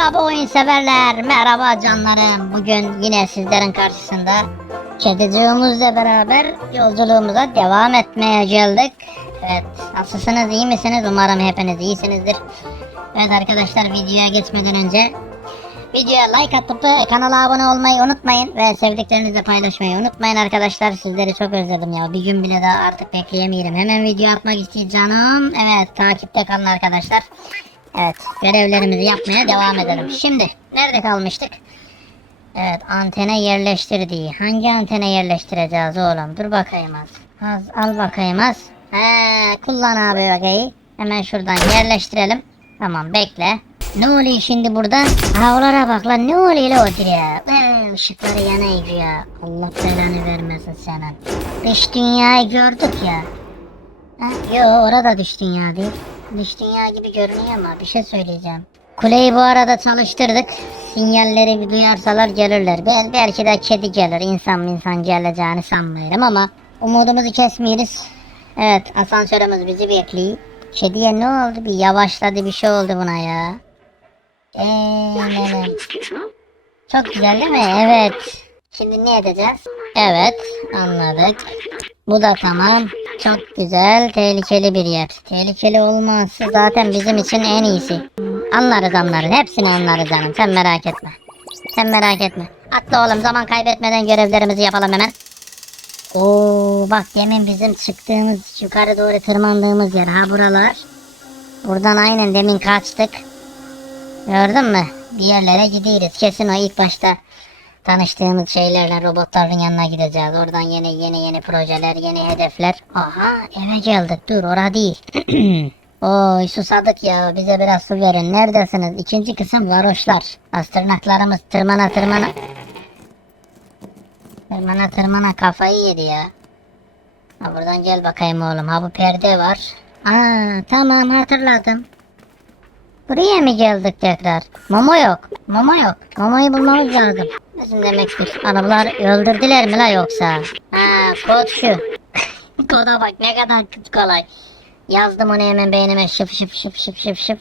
Merhaba oyun severler, merhaba canlarım. Bugün yine sizlerin karşısında kediciğimizle beraber yolculuğumuza devam etmeye geldik. Evet, nasılsınız, iyi misiniz? Umarım hepiniz iyisinizdir. Evet arkadaşlar videoya geçmeden önce videoya like atıp kanala abone olmayı unutmayın ve sevdiklerinizle paylaşmayı unutmayın arkadaşlar. Sizleri çok özledim ya. Bir gün bile daha artık bekleyemiyorum. Hemen video atmak istiyorum canım. Evet, takipte kalın arkadaşlar. Evet görevlerimizi yapmaya devam edelim. Şimdi nerede kalmıştık? Evet antene yerleştirdiği. Hangi antene yerleştireceğiz oğlum? Dur bakayım az. Az al bakayım az. He, kullan abi bakayım. Hemen şuradan yerleştirelim. Tamam bekle. Ne oluyor şimdi burada? Havlara bak lan ne oluyor la o ya? Ee, ışıkları yanaydı ya. Allah belanı vermesin senin. Dış dünyayı gördük ya. Ha, yo orada dış dünya değil. Dış dünya gibi görünüyor ama bir şey söyleyeceğim. Kuleyi bu arada çalıştırdık. Sinyalleri bir duyarsalar gelirler. Bel belki de kedi gelir. insan insan geleceğini sanmıyorum ama umudumuzu kesmeyiz. Evet asansörümüz bizi bekliyor. Kediye ne oldu? Bir yavaşladı bir şey oldu buna ya. Eee Çok güzel değil mi? Evet. Şimdi ne edeceğiz? Evet anladık. Bu da tamam. Çok güzel. Tehlikeli bir yer. Tehlikeli olması zaten bizim için en iyisi. Anlarız anlarız. Hepsini anlarız canım. Sen merak etme. Sen merak etme. Atla oğlum zaman kaybetmeden görevlerimizi yapalım hemen. Oo bak demin bizim çıktığımız yukarı doğru tırmandığımız yer ha buralar. Buradan aynen demin kaçtık. Gördün mü? Bir yerlere gidiyoruz. Kesin o ilk başta tanıştığımız şeylerle robotların yanına gideceğiz. Oradan yeni yeni yeni projeler, yeni hedefler. Aha eve geldik. Dur ora değil. Oy susadık ya. Bize biraz su verin. Neredesiniz? İkinci kısım varoşlar. Astırnaklarımız tırmana tırmana. Tırmana tırmana kafayı yedi ya. Ha buradan gel bakayım oğlum. Ha bu perde var. Aa tamam hatırladım. Buraya mı geldik tekrar? Momo yok. Momo yok. Momo'yu bulmamız lazım. Bizim demek istiyorsun. Arabalar öldürdüler mi la yoksa? Ha kod şu. Koda bak ne kadar kolay. Yazdım onu hemen beynime şıp şıp şıp şıp şıp şıp.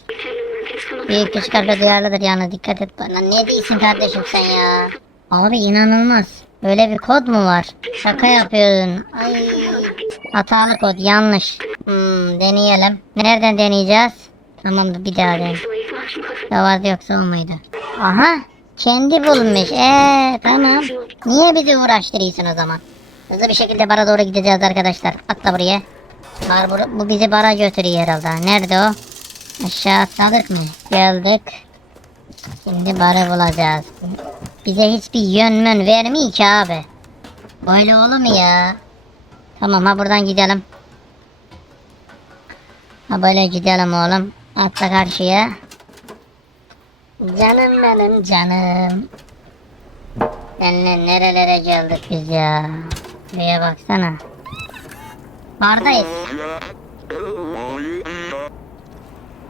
Büyük güç kalbe duyarlıdır yani dikkat et bana. Ne diyorsun kardeşim sen ya? Abi inanılmaz. Böyle bir kod mu var? Şaka yapıyorsun. Ay. Hatalı kod yanlış. Hmm, deneyelim. Nereden deneyeceğiz? Tamam bir daha den. Ya vardı yoksa o muydu? Aha kendi bulmuş. Eee tamam. Niye bizi uğraştırıyorsun o zaman? Hızlı bir şekilde bara doğru gideceğiz arkadaşlar. Atla buraya. Bar, bu, bu bizi bara götürüyor herhalde. Nerede o? Aşağı atladık mı? Geldik. Şimdi barı bulacağız. Bize hiçbir yön mön vermiyor ki abi. Böyle olur mu ya? Tamam ha buradan gidelim. Ha böyle gidelim oğlum. Atla karşıya. Canım benim canım. Seninle nerelere geldik biz ya. Buraya baksana. Bardayız.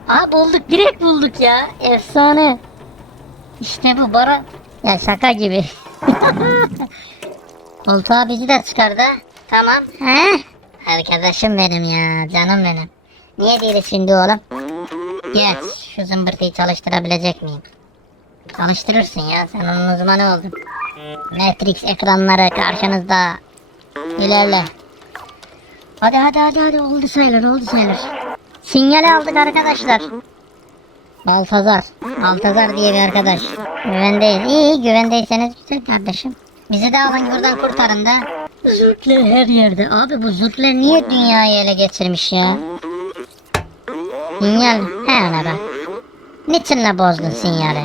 Aa bulduk direkt bulduk ya. Efsane. İşte bu bara. Ya şaka gibi. Koltuğa bizi de çıkardı. Tamam. He? Arkadaşım benim ya. Canım benim. Niye değiliz şimdi oğlum? Geç. Şu zımbırtıyı çalıştırabilecek miyim? Çalıştırırsın ya. Sen onun uzmanı oldun. Matrix ekranları karşınızda. İlerle. Hadi hadi hadi hadi oldu sayılır oldu sayılır. Sinyali aldık arkadaşlar. Baltazar. Baltazar diye bir arkadaş. Güvendeyiz. İyi güvendeyseniz güzel kardeşim. Bizi de alın buradan kurtarın da. Zürtler her yerde. Abi bu zürtler niye dünyayı ele geçirmiş ya? Sinyal. He ana bak. Niçinle bozdun sinyali?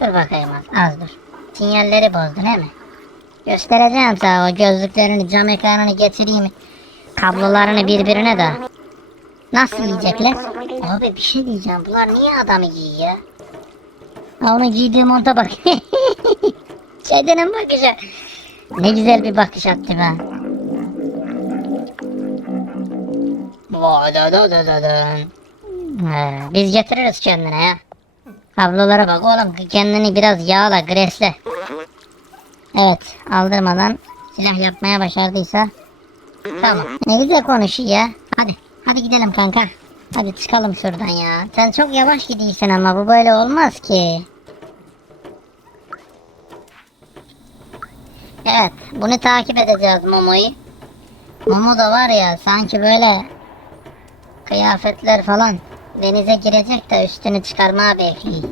Dur bakayım az, az dur. Sinyalleri bozdun he mi? Göstereceğim sana o gözlüklerini cam ekranını getireyim. Kablolarını birbirine de. Nasıl yiyecekler? Abi bir şey diyeceğim. Bunlar niye adamı giyiyor? Ha onu giydiği monta bak. Kedinin bakışı. Ne güzel bir bakış attı be. Biz getiririz kendine ya. Kablolara bak oğlum kendini biraz yağla gresle. Evet aldırmadan silah yapmaya başardıysa Tamam ne güzel konuşuyor ya. Hadi hadi gidelim kanka. Hadi çıkalım şuradan ya. Sen çok yavaş gidiyorsun ama bu böyle olmaz ki. Evet, bunu takip edeceğiz Momo'yu. Momo da var ya sanki böyle kıyafetler falan denize girecek de üstünü çıkarmaya bekliyor.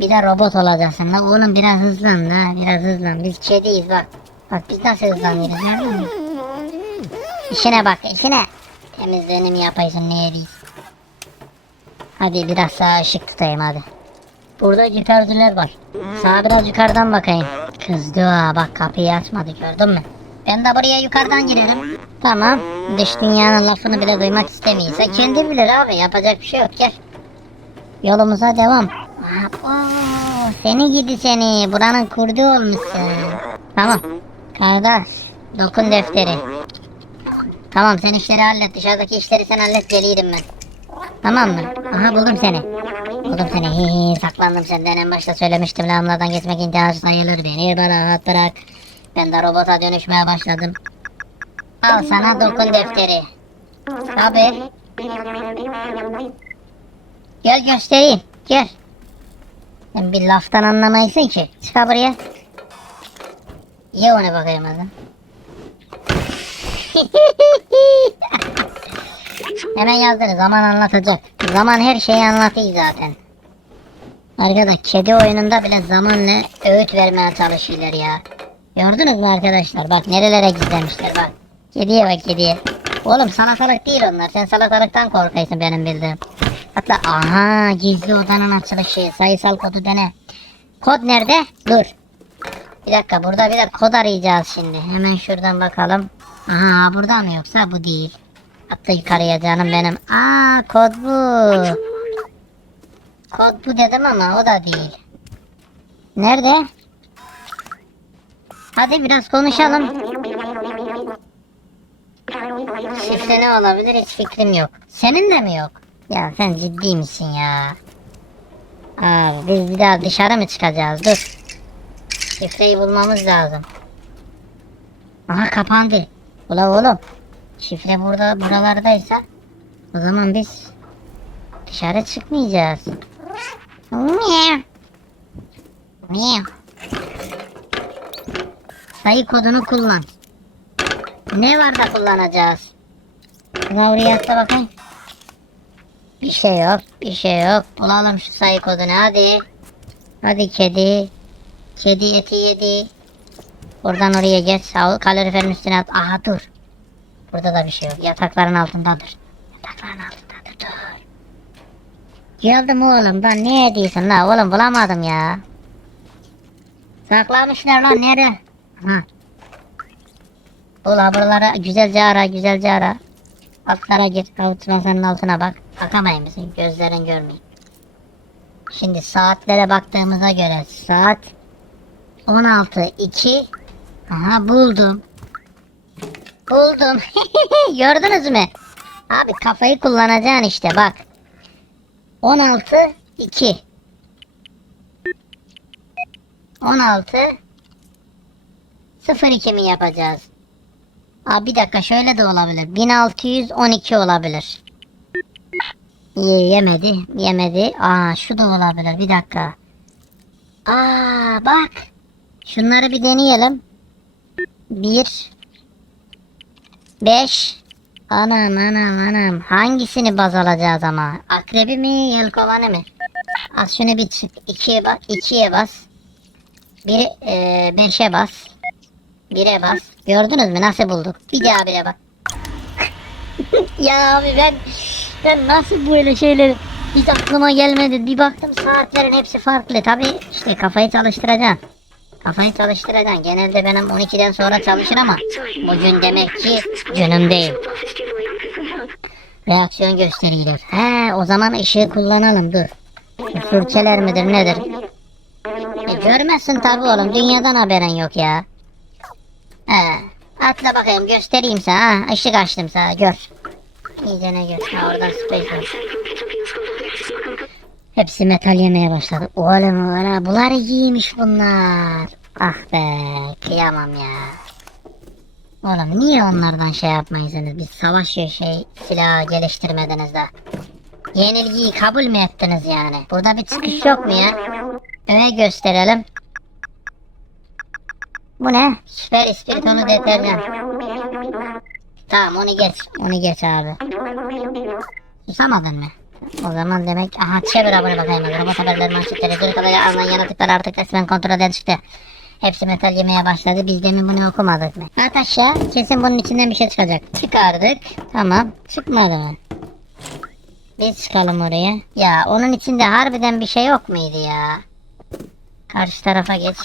Bir de robot olacaksın la oğlum biraz hızlan la biraz hızlan biz kediyiz bak. Bak biz nasıl hızlanıyoruz gördün? İşine bak işine. Temizliğini mi yapaysın ne ediyorsun? Hadi biraz sağa ışık tutayım hadi. Burada gitarcılar var. Sağa biraz yukarıdan bakayım. Kızdı ha bak kapıyı açmadı gördün mü? Ben de buraya yukarıdan girerim. Tamam. Dış dünyanın lafını bile duymak istemiyorsa kendi bilir abi yapacak bir şey yok gel. Yolumuza devam. Oo, seni gidi seni buranın kurdu olmuşsun. Tamam. Kardeş dokun defteri. Tamam sen işleri hallet dışarıdaki işleri sen hallet geliydim ben. Tamam mı? Aha buldum seni. Buldum seni. Hi hi saklandım senden en başta söylemiştim lağımlardan geçmek intihar sayılır beni rahat bırak. Ben de robota dönüşmeye başladım. Al sana dokun defteri. Abi. Gel göstereyim. Gel. Sen bir laftan anlamayısın ki. Çık buraya. Ye onu bakayım hadi. Hemen yazdınız zaman anlatacak. Zaman her şeyi anlatıyor zaten. Arkadaş kedi oyununda bile zamanla öğüt vermeye çalışıyorlar ya. Gördünüz mü arkadaşlar? Bak nerelere gizlemişler bak. Kediye bak kediye. Oğlum salatalık değil onlar. Sen salatalıktan korkaysın benim bildiğim. Hatta aha gizli odanın açılış şeyi. Sayısal kodu dene. Kod nerede? Dur. Bir dakika burada bir de kod arayacağız şimdi. Hemen şuradan bakalım. Aha burada mı yoksa bu değil. Hatta yukarıya canım benim. Aa kod bu. Kod bu dedim ama o da değil. Nerede? Hadi biraz konuşalım. Şifre ne olabilir hiç fikrim yok. Senin de mi yok? Ya sen ciddi misin ya? Abi biz bir daha dışarı mı çıkacağız? Dur. Şifreyi bulmamız lazım. Aha kapandı. Ula oğlum. Şifre burada buralardaysa o zaman biz dışarı çıkmayacağız. Miyav. Miyav. Sayı kodunu kullan. Ne var da kullanacağız? Atla bakayım. Bir şey yok, bir şey yok. Bulalım şu sayı kodunu hadi. Hadi kedi. Kedi eti yedi. Buradan oraya geç. Sağ ol. Kaloriferin üstüne at. Aha dur. Burada da bir şey yok. Yatakların altındadır. Yatakların altındadır. Dur. Geldim oğlum. Ben ne ediyorsun la? Oğlum bulamadım ya. Saklamışlar lan nere? Ha. Buralara güzelce ara güzelce ara. Altlara git kavut masanın altına bak. Bakamayın mısın? Gözlerin görmeyeyim. Şimdi saatlere baktığımıza göre saat 16 2 Aha buldum. Buldum. Gördünüz mü? Abi kafayı kullanacaksın işte bak. 16 2 16 02 mi yapacağız? Aa bir dakika şöyle de olabilir. 1612 olabilir. Ye, yemedi. Yemedi. Aa şu da olabilir. Bir dakika. Aa bak. Şunları bir deneyelim. 1 5 Anam anam anam. Hangisini baz alacağız ama? Akrebi mi, yelkovanı mı? Az şunu bir çık. 2'ye bas. 2'ye bas. Bir e, beşe bas. Bire bas. Gördünüz mü nasıl bulduk? Bir daha bire bak. ya abi ben ben nasıl böyle şeyleri hiç aklıma gelmedi. Bir baktım saatlerin hepsi farklı. Tabi işte kafayı çalıştıracaksın. Kafayı çalıştıracaksın. Genelde benim 12'den sonra çalışır ama bugün demek ki günüm değil. Reaksiyon gösterilir. He o zaman ışığı kullanalım dur. Fırçeler midir nedir? E, görmezsin tabi oğlum. Dünyadan haberin yok ya. He. Atla bakayım göstereyim sana. Ha, ışık açtım sana gör. İyice ne gör. Ha, oradan space var. Hepsi metal yemeye başladı. Oğlum oğlum bunlar iyiymiş bunlar. Ah be kıyamam ya. Oğlum niye onlardan şey yapmayısınız? Biz savaş şey silah geliştirmediniz de. Yenilgiyi kabul mü ettiniz yani? Burada bir çıkış yok mu ya? Öne gösterelim. Bu ne? Süper ispiritonu deterjan. Tamam onu geç. Onu geç abi. Susamadın mı? O zaman demek aha çevir abone bakayım. Robot haberleri manşetleri. Dün kadar alınan yaratıklar artık resmen kontrolden çıktı. Hepsi metal yemeye başladı. Biz demin bunu okumadık mı? At aşağı. Kesin bunun içinden bir şey çıkacak. Çıkardık. Tamam. Çıkmadı mı? Biz çıkalım oraya. Ya onun içinde harbiden bir şey yok muydu ya? Karşı tarafa geç.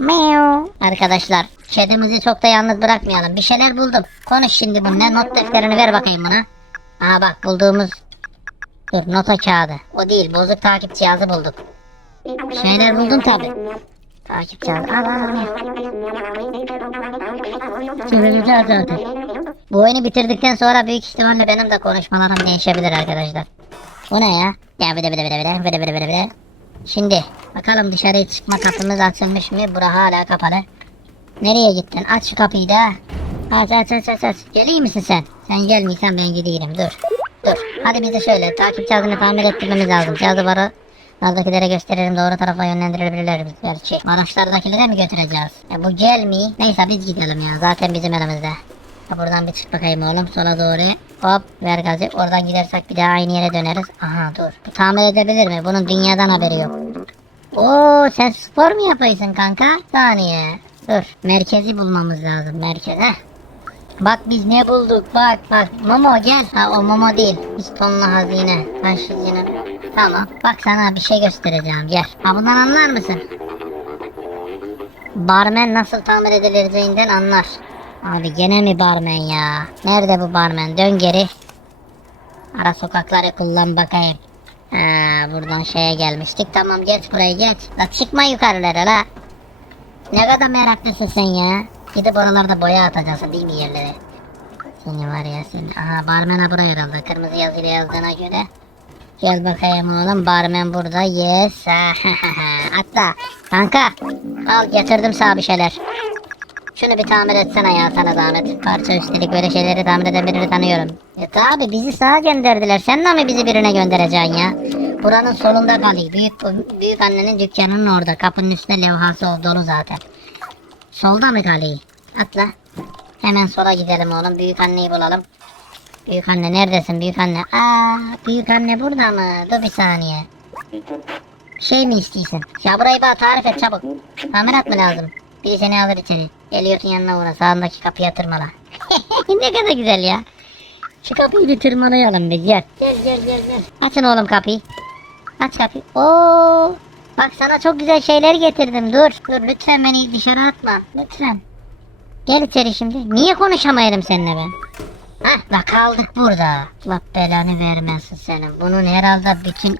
Meow. Arkadaşlar kedimizi çok da yalnız bırakmayalım. Bir şeyler buldum. Konuş şimdi bununla. Not defterini ver bakayım bana. Aa bak bulduğumuz Dur nota kağıdı. O değil bozuk takip cihazı bulduk. Bir şeyler buldum tabi. Takip cihazı. Al al al. Çevremizi azaldı. Bu oyunu bitirdikten sonra büyük ihtimalle benim de konuşmalarım değişebilir arkadaşlar. Bu ne ya? Ya bir de bir de bir de bir de bir de bir de bir de. Şimdi bakalım dışarıya çıkma kapımız açılmış mı? Bura hala kapalı. Nereye gittin? Aç şu kapıyı da. Aç aç aç aç aç. Geleyim misin sen? Sen gelmiyorsan ben gideyim. Dur. Dur. Hadi bize şöyle takip cihazını tamir ettirmemiz lazım. Cihazı bana Lardakilere gösterelim doğru tarafa yönlendirebilirler belki. Maraşlardakilere mi götüreceğiz? E bu gelmiyor. Neyse biz gidelim ya. Zaten bizim elimizde. Buradan bir çık bakayım oğlum. Sola doğru. Hop ver gazı. Oradan gidersek bir daha aynı yere döneriz. Aha dur. Bu tamir edebilir mi? Bunun dünyadan haberi yok. Oo sen spor mu yapıyorsun kanka? Saniye. Dur. Merkezi bulmamız lazım. Merkez. Heh. Bak biz ne bulduk bak bak. Momo gel. Ha o Momo değil. Pistonlu hazine. Taş hazine. Tamam. Bak sana bir şey göstereceğim. Gel. Ha bundan anlar mısın? Barmen nasıl tamir edileceğinden anlar. Abi gene mi barmen ya? Nerede bu barmen? Dön geri. Ara sokakları kullan bakayım. Ha, buradan şeye gelmiştik. Tamam geç buraya geç. La çıkma yukarılara la. Ne kadar meraklısın sen ya. Gidip oralarda boya atacaksın değil mi yerlere? Seni var ya seni. Aha barmen ha buraya herhalde. Kırmızı yazıyla yazdığına göre. Gel bakayım oğlum barmen burada. Yes. Atla. Kanka. Al getirdim sana bir şeyler. Şunu bir tamir etsene ya sana zahmet. Parça üstelik böyle şeyleri tamir eden birini tanıyorum. Ya tabi bizi sağa gönderdiler. Sen de mi bizi birine göndereceksin ya? Buranın solunda kalıyor. Büyük, büyük annenin dükkanının orada. Kapının üstünde levhası dolu zaten. Solda mı kalıyor? Atla. Hemen sola gidelim oğlum. Büyük anneyi bulalım. Büyük anne neredesin büyük anne? Aa, büyük anne burada mı? Dur bir saniye. Şey mi istiyorsun? Ya burayı bana tarif et çabuk. Tamirat mı lazım? Biri seni alır içeri. Elliot'un yanına uğra. Sağındaki kapıya tırmala. ne kadar güzel ya. Şu kapıyı bir tırmalayalım biz gel. Gel gel gel gel. Açın oğlum kapıyı. Aç kapıyı. Oo. Bak sana çok güzel şeyler getirdim. Dur. Dur lütfen beni dışarı atma. Lütfen. Gel içeri şimdi. Niye konuşamayırım seninle ben? Hah bak kaldık burada. Allah belanı vermesin senin. Bunun herhalde bütün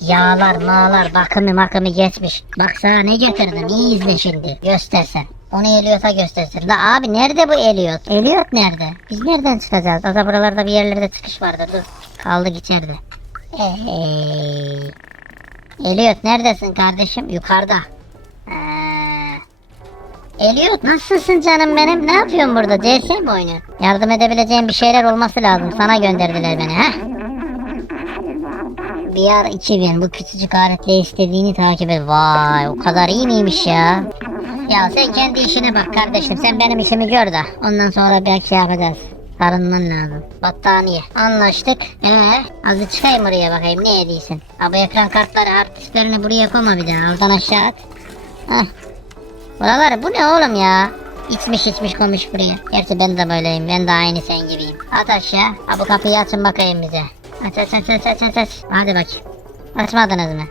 yağlar mağlar bakımı makımı geçmiş. Bak sana ne getirdim iyi izle şimdi. Göstersen. Onu Elliot'a göstersin. La abi nerede bu Elliot? Elliot nerede? Biz nereden çıkacağız? Asa buralarda bir yerlerde çıkış vardı. Dur. Kaldık içeride. Hey. Elliot neredesin kardeşim? Yukarıda. Ee, Elliot nasılsın canım benim? Ne yapıyorsun burada? CS mi oynuyorsun? Yardım edebileceğim bir şeyler olması lazım. Sana gönderdiler beni ha? VR 2000 bu küçücük aletle istediğini takip et. Vay o kadar iyi miymiş ya? Ya sen kendi işine bak kardeşim. Sen benim işimi gör de. Ondan sonra belki şey yapacağız. Sarınman lazım. Battaniye. Anlaştık. Ee, azı çıkayım oraya bakayım ne ediyorsun? Ha bu ekran kartları hard disklerini buraya koyma bir daha. Alttan aşağı at. Heh. Buralar bu ne oğlum ya? İçmiş içmiş koymuş buraya. Gerçi ben de böyleyim. Ben de aynı sen gibiyim. At aşağı. Ha bu kapıyı açın bakayım bize. Aç aç aç aç aç aç. Hadi bak. Açmadınız mı?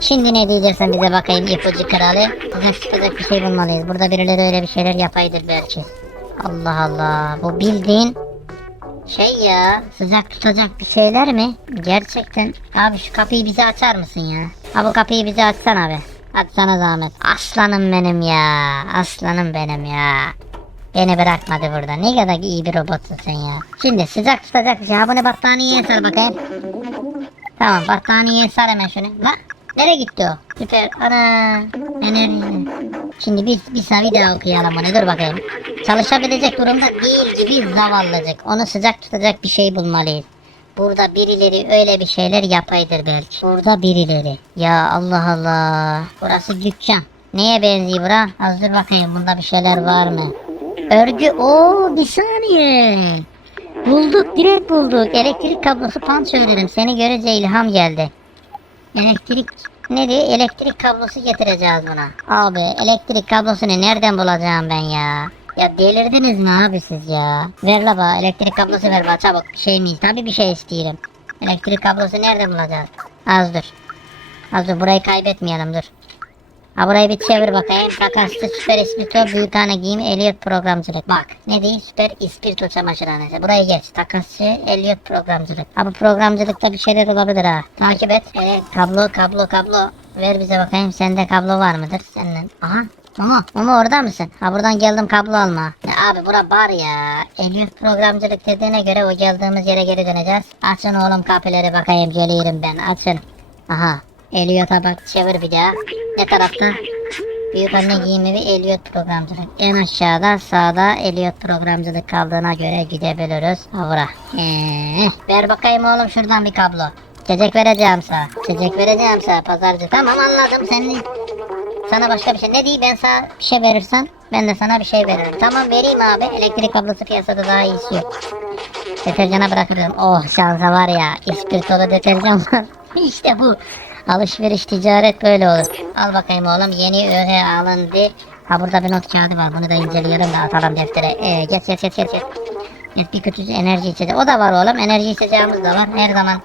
Şimdi ne diyeceksin bize bakayım ipucu kralı. Bize çıkacak bir şey bulmalıyız. Burada birileri öyle bir şeyler yapaydır belki. Allah Allah. Bu bildiğin şey ya sıcak tutacak bir şeyler mi? Gerçekten. Abi şu kapıyı bize açar mısın ya? Ha bu kapıyı bize açsana abi. Hadi sana zahmet. Aslanım benim ya. Aslanım benim ya. Beni bırakmadı burada. Ne kadar iyi bir robotsun sen ya. Şimdi sıcak tutacak bir şey. Ha bunu battaniyeye sar bakayım. Tamam battaniyeye sar hemen şunu. La nereye gitti o? Süper. Ana. Enerji. Şimdi biz bir savi daha okuyalım bunu. Dur bakayım. Çalışabilecek durumda değil gibi zavallıcık. Onu sıcak tutacak bir şey bulmalıyız. Burada birileri öyle bir şeyler yapaydır belki. Burada birileri. Ya Allah Allah. Burası dükkan. Neye benziyor bura? Az dur bakayım bunda bir şeyler var mı? Örgü. Oo bir saniye. Bulduk direkt bulduk. Elektrik kablosu pan söylerim. Seni görünce ilham geldi. Elektrik ne diyor? Elektrik kablosu getireceğiz buna. Abi elektrik kablosunu nereden bulacağım ben ya? Ya delirdiniz mi abi siz ya? Ver la bana elektrik kablosu ver bana çabuk. Bir şey mi? Tabii bir şey isteyelim. Elektrik kablosu nereden bulacağız? Az dur. Az dur burayı kaybetmeyelim dur. Ha burayı bir çevir bakayım. Takaslı süper ispirto büyükhane giyim Elliot programcılık. Bak ne değil süper ispirto çamaşırhanesi. Burayı geç. Takasçı Elliot programcılık. Ha bu programcılıkta bir şeyler olabilir ha. Takip et. Evet, kablo kablo kablo. Ver bize bakayım sende kablo var mıdır? Senden. Aha. Momo, Momo orada mısın? Ha buradan geldim kablo alma. Ya abi bura bar ya. Elliot programcılık dediğine göre o geldiğimiz yere geri döneceğiz. Açın oğlum kapıları bakayım geliyorum ben açın. Aha. Elliot'a bak çevir bir daha. Ne tarafta? Büyük anne giyimi ve Elliot programcılık. En aşağıda sağda Elliot programcılık kaldığına göre gidebiliriz. Avra. Ee, ver bakayım oğlum şuradan bir kablo. Çecek vereceğim sana. Çecek vereceğim sana pazarcı. Tamam anladım senin. Sana başka bir şey. Ne diyeyim ben sana bir şey verirsen ben de sana bir şey veririm. Tamam vereyim abi. Elektrik kablosu piyasada daha iyisi yok. Deterjana bırakırım. Oh şansa var ya. İspirtolu deterjan var. işte bu. Alışveriş ticaret böyle olur. Al bakayım oğlum yeni öğe alındı. Ha burada bir not kağıdı var. Bunu da inceleyelim de atalım deftere. Ee, geç geç geç geç. geç. Bir kötü enerji içeceği. O da var oğlum. Enerji içeceğimiz de var. Her zaman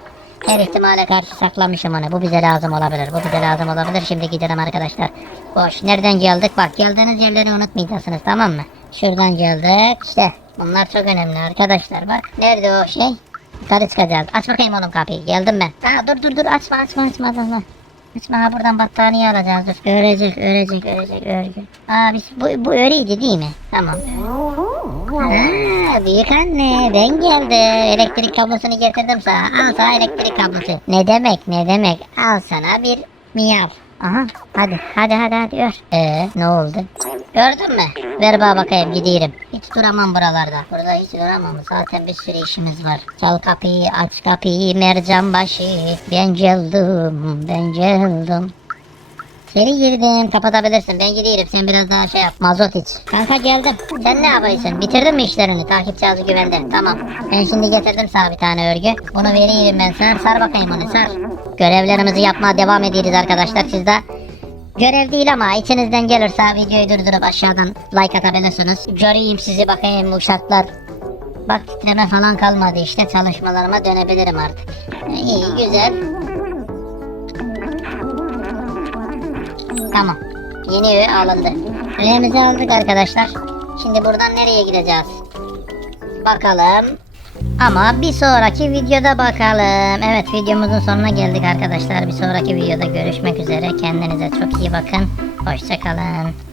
her ihtimale karşı saklamışım onu. Bu bize lazım olabilir. Bu bize lazım olabilir. Şimdi gidelim arkadaşlar. Boş. Nereden geldik? Bak geldiğiniz yerleri unutmayacaksınız tamam mı? Şuradan geldik. İşte bunlar çok önemli arkadaşlar. Bak nerede o şey? Yukarı çıkacağız. Aç bakayım oğlum kapıyı. Geldim ben. Ha, dur dur dur açma açma açma açma. Açma ha buradan battaniye alacağız dur. Örecek örecek örecek örgü. Aa biz bu, bu öreydi değil mi? Tamam. Ha, büyük anne ben geldim. Elektrik kablosunu getirdim sana. Al sana elektrik kablosu. Ne demek ne demek. Al sana bir miyav. Aha hadi hadi hadi hadi ör. Ee ne oldu? Gördün mü? Ver bana bakayım gidiyorum. Hiç duramam buralarda. Burada hiç duramam. Zaten bir sürü işimiz var. Çal kapıyı aç kapıyı mercan başı. Ben geldim ben geldim. Seni girdim kapatabilirsin ben gidiyorum sen biraz daha şey yap mazot iç. Kanka geldim. Sen ne yapıyorsun bitirdin mi işlerini takipçi azı güvende tamam. Ben şimdi getirdim sana bir tane örgü. Bunu vereyim ben sana sar bakayım onu sar. Görevlerimizi yapmaya devam ediyoruz arkadaşlar siz de. Görev değil ama içinizden gelirse videoyu durdurup aşağıdan like atabilirsiniz. Göreyim sizi bakayım uşaklar. Bak titreme falan kalmadı işte çalışmalarıma dönebilirim artık. İyi güzel. Tamam. Yeni üye alındı. Üyemizi aldık arkadaşlar. Şimdi buradan nereye gideceğiz? Bakalım. Ama bir sonraki videoda bakalım. Evet videomuzun sonuna geldik arkadaşlar. Bir sonraki videoda görüşmek üzere. Kendinize çok iyi bakın. Hoşçakalın.